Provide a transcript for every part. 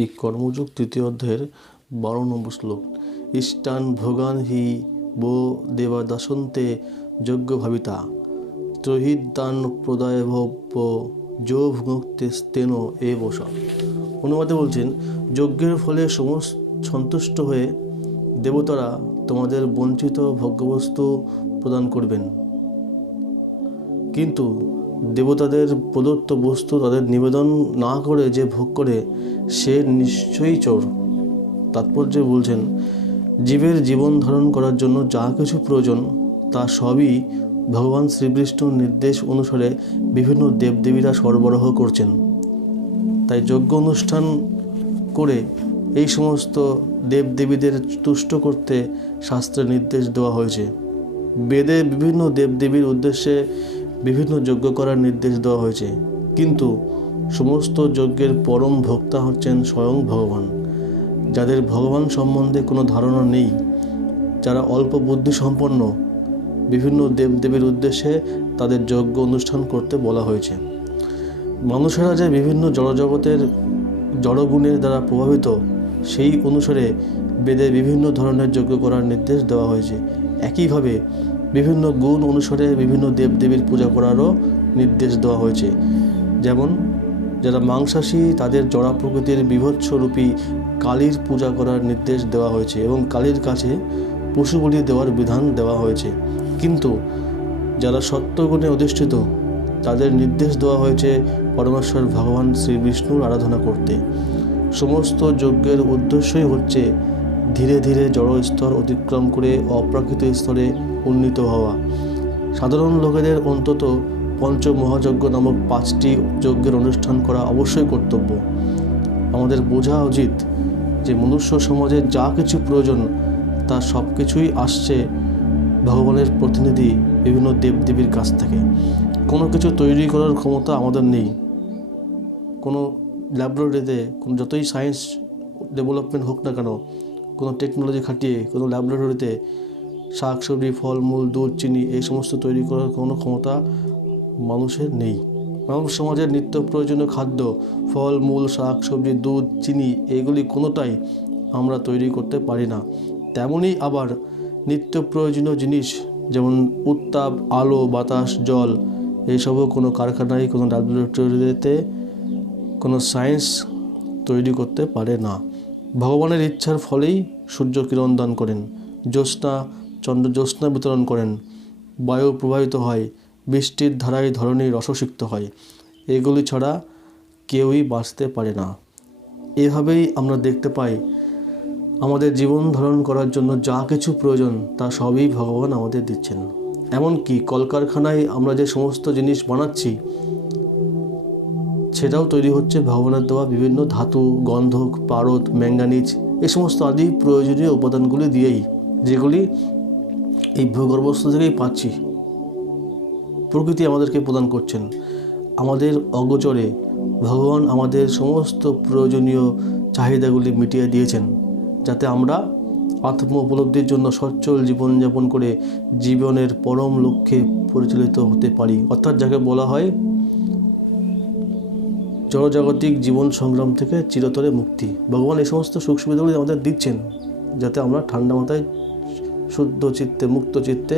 এই কর্মযোগ তৃতীয় অধ্যায়ের 12 নম্বর শ্লোক। ইষ্টান ভোগান হি বো দেবা দাসন্তে যজ্ঞ ভাবিতা ত্রহিদান প্রদায় ভব্য যো ভুক্তেস্তেন এ বসা। অনুবাদে বলছেন, যজ্ঞের ফলে সমস্ত সন্তুষ্ট হয়ে দেবতারা তোমাদের বঞ্চিত ভোগ্যবস্তু প্রদান করবেন, কিন্তু দেবতাদের প্রদত্ত বস্তু তাদের নিবেদন না করে যে ভোগ করে সে নিশ্চয়ই চোর। তাৎপর্যে বলছেন, জীবের জীবন ধারণ করার জন্য যা কিছু প্রয়োজন তা সবই ভগবান শ্রীবিষ্ণুর নির্দেশ অনুসারে বিভিন্ন দেবদেবীরা সরবরাহ করছেন। তাই যজ্ঞ অনুষ্ঠান করে এই সমস্ত দেবদেবীদের তুষ্ট করতে শাস্ত্রে নির্দেশ দেওয়া হয়েছে। বেদে বিভিন্ন দেবদেবীর উদ্দেশ্যে বিভিন্ন যজ্ঞ করার নির্দেশ দেওয়া হয়েছে, কিন্তু সমস্ত যজ্ঞের পরম ভোক্তা হচ্ছেন স্বয়ং ভগবান। যাদের ভগবান সম্বন্ধে কোনো ধারণা নেই, যারা অল্প বুদ্ধি সম্পন্ন, বিভিন্ন দেবদেবীর উদ্দেশ্যে তাদের যজ্ঞ অনুষ্ঠান করতে বলা হয়েছে। মানুষেরা যে বিভিন্ন জড়জগতের জড়গুণের দ্বারা প্রভাবিত, সেই অনুসারে বেদে বিভিন্ন ধরনের যজ্ঞ করার নির্দেশ দেওয়া হয়েছে। একইভাবে বিভিন্ন গুণ অনুসারে বিভিন্ন দেবদেবীর পূজা করারও নির্দেশ দেওয়া হয়েছে। যেমন যারা মাংসাশী, তাদের জড়া প্রকৃতির বিভৎসরূপী কালীর পূজা করার নির্দেশ দেওয়া হয়েছে এবং কালীর কাছে পশু বলি দেওয়ার বিধান দেওয়া হয়েছে। কিন্তু যারা সত্যগুণে অধিষ্ঠিত, তাদের নির্দেশ দেওয়া হয়েছে পরমেশ্বর ভগবান শ্রীবিষ্ণুর আরাধনা করতে। সমস্ত যজ্ঞের উদ্দেশ্যই হচ্ছে ধীরে ধীরে জড় স্তর অতিক্রম করে অপ্রাকৃত স্তরে উন্নীত হওয়া। সাধারণ লোকেদের অন্তত পঞ্চমহাযজ্ঞ নামক 5টি যজ্ঞের অনুষ্ঠান করা অবশ্যই কর্তব্য। আমাদের বোঝা উচিত যে মনুষ্য সমাজের যা কিছু প্রয়োজন তা সব কিছুই আসছে ভগবানের প্রতিনিধি বিভিন্ন দেবদেবীর কাছ থেকে। কোনো কিছু তৈরি করার ক্ষমতা আমাদের নেই। কোনো ল্যাবরেটরিতে যতই সায়েন্স ডেভেলপমেন্ট হোক না কেন, কোনো টেকনোলজি খাটিয়ে কোনো ল্যাবরেটরিতে শাকসবজি, ফলমূল, দুধ, চিনি এই সমস্ত তৈরি করার কোনো ক্ষমতা মানুষের নেই। মানব সমাজের নিত্য প্রয়োজনীয় খাদ্য, ফল, মূল, শাক, সবজি, দুধ, চিনি এগুলি কোনোটাই আমরা তৈরি করতে পারি না। তেমনই আবার নিত্য প্রয়োজনীয় জিনিস যেমন উত্তাপ, আলো, বাতাস, জল এইসবও কোনো কারখানায়, কোনো ল্যাবরেটরিতে কোনো সায়েন্স তৈরি করতে পারে না। ভগবানের ইচ্ছার ফলেই সূর্য কিরণ দান করেন, জ্যোৎস্না বিতরণ করেন, বায়ু প্রবাহিত হয়, বৃষ্টির ধারায় ধরণী রসসিক্ত হয়। এগুলি ছাড়া কেউই বাঁচতে পারে না। এভাবেই আমরা দেখতে পাই আমাদের জীবন ধারণ করার জন্য যা কিছু প্রয়োজন তা সবই ভগবান আমাদের দিচ্ছেন। এমনকি কলকারখানায় আমরা যে সমস্ত জিনিস বানাচ্ছি সেটাও তৈরি হচ্ছে ভগবানের দেওয়া বিভিন্ন ধাতু, গন্ধক, পারদ, ম্যাঙ্গানিজ এই সমস্ত আদি প্রয়োজনীয় উপাদানগুলি দিয়েই, যেগুলি এই ভূগর্ভস্থ থেকেই পাচ্ছি। প্রকৃতি আমাদেরকে প্রদান করছেন। আমাদের অগোচরে ভগবান আমাদের সমস্ত প্রয়োজনীয় চাহিদাগুলি মিটিয়ে দিয়েছেন, যাতে আমরা আত্ম উপলব্ধির জন্য সচ্ছল জীবনযাপন করে জীবনের পরম লক্ষ্যে পরিচালিত হতে পারি। অর্থাৎ যাকে বলা হয় জড়জাগতিক জীবন সংগ্রাম থেকে চিরতরে মুক্তি। ভগবান এই সমস্ত সুখ সুবিধাগুলি আমাদের দিচ্ছেন, যাতে আমরা ঠান্ডা মাথায় শুদ্ধ চিত্তে, মুক্ত চিত্তে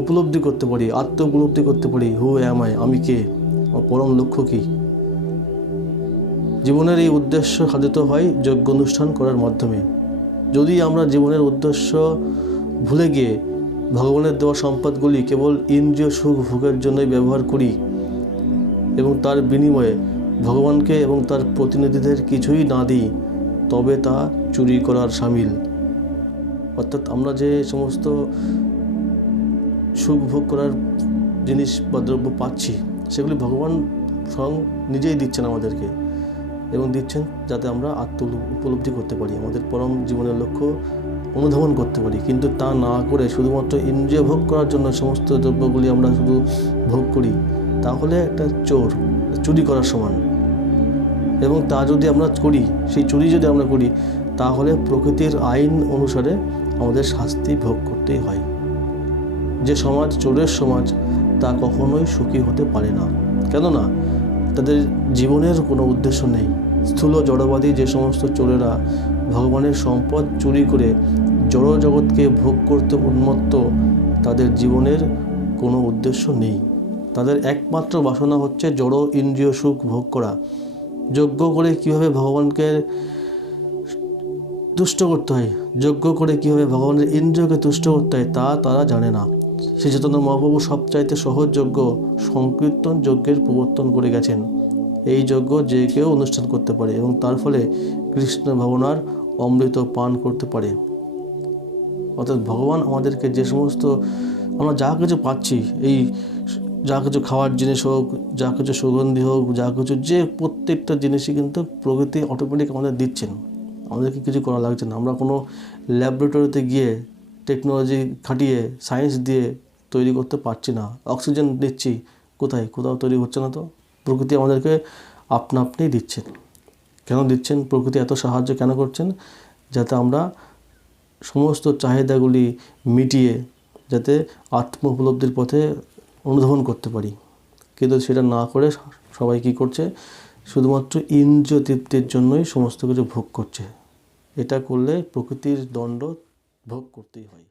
উপলব্ধি করতে পারি, আত্ম উপলব্ধি করতে পারি। হু অ্যাম আই, আমি কে, আমার পরম লক্ষ্য কী। জীবনের এই উদ্দেশ্য সাধিত হয় যজ্ঞ অনুষ্ঠান করার মাধ্যমে। যদি আমরা জীবনের উদ্দেশ্য ভুলে গিয়ে ভগবানের দেওয়া সম্পদগুলি কেবল ইন্দ্রিয় সুখ ভোগের জন্যই ব্যবহার করি এবং তার বিনিময়ে ভগবানকে এবং তার প্রতিনিধিদের কিছুই না দিই, তবে তা চুরি করার শামিল। অর্থাৎ আমরা যে সমস্ত সুখ ভোগ করার জিনিস বা দ্রব্য পাচ্ছি সেগুলি ভগবান স্বয়ং নিজেই দিচ্ছেন আমাদেরকে, এবং দিচ্ছেন যাতে আমরা আত্ম উপলব্ধি করতে পারি, আমাদের পরম জীবনের লক্ষ্য অনুধাবন করতে পারি। কিন্তু তা না করে শুধুমাত্র ইন্দ্রিয় ভোগ করার জন্য সমস্ত দ্রব্যগুলি আমরা শুধু ভোগ করি, তাহলে একটা চুরি করার সমান। এবং তা যদি আমরা করি, সেই চুরি যদি আমরা করি, তাহলে প্রকৃতির আইন অনুসারে আমাদের শাস্তি ভোগ করতেই হয়। যে সমাজ চোরের সমাজ, তা কখনোই সুখী হতে পারে না। কেননা তাদের জীবনের কোনো উদ্দেশ্য নেই, স্থূল জড়বাদী যে সমস্ত চোরেরা ভগবানের সম্পদ চুরি করে জড় জগৎকে ভোগ করতে উন্মত্ত, তাদের জীবনের কোনো উদ্দেশ্য নেই। তাদের একমাত্র বাসনা হচ্ছে জড় ইন্দ্রিয় সুখ ভোগ করা। যজ্ঞ করে কীভাবে ভগবানকে তুষ্ট করতে হয়, যজ্ঞ করে কীভাবে ভগবানের ইন্দ্রিয়কে তুষ্ট করতে হয় তা তারা জানে না। শ্রী চৈতন্য মহাপ্রভু সবচাইতে সহজ যজ্ঞ সংকীর্তন যজ্ঞের প্রবর্তন করে গেছেন। এই যজ্ঞ যে কেউ অনুষ্ঠান করতে পারে এবং তার ফলে কৃষ্ণ ভাবনার অমৃত পান করতে পারে। অর্থাৎ ভগবান আমাদেরকে যে সমস্ত আমরা যা কিছু পাচ্ছি, এই যা কিছু খাওয়ার জিনিস হোক, যা কিছু সুগন্ধি হোক, যা কিছু যে প্রত্যেকটা জিনিসই কিন্তু প্রকৃতি অটোমেটিক আমাদের দিচ্ছেন, আমাদেরকে কিছু করা লাগছে না। আমরা কোনো ল্যাবরেটরিতে গিয়ে টেকনোলজি খাটিয়ে সায়েন্স দিয়ে তৈরি করতে পারছি না। অক্সিজেন দিচ্ছি কোথায়, কোথাও তৈরি হচ্ছে না। তো প্রকৃতি আমাদেরকে আপনা আপনিই দিচ্ছেন। কেন দিচ্ছেন? প্রকৃতি এত সাহায্য কেন করছেন? যাতে আমরা সমস্ত চাহিদাগুলি মিটিয়ে যাতে আত্ম উপলব্ধির পথে অনুধাবন করতে পারি। কিন্তু সেটা না করে সবাই কী করছে? শুধুমাত্র ইন্দ্রিয় তৃপ্তির জন্যই সমস্ত কিছু ভোগ করছে। এটা করলে প্রকৃতির দণ্ড ভোগ করতেই হয়।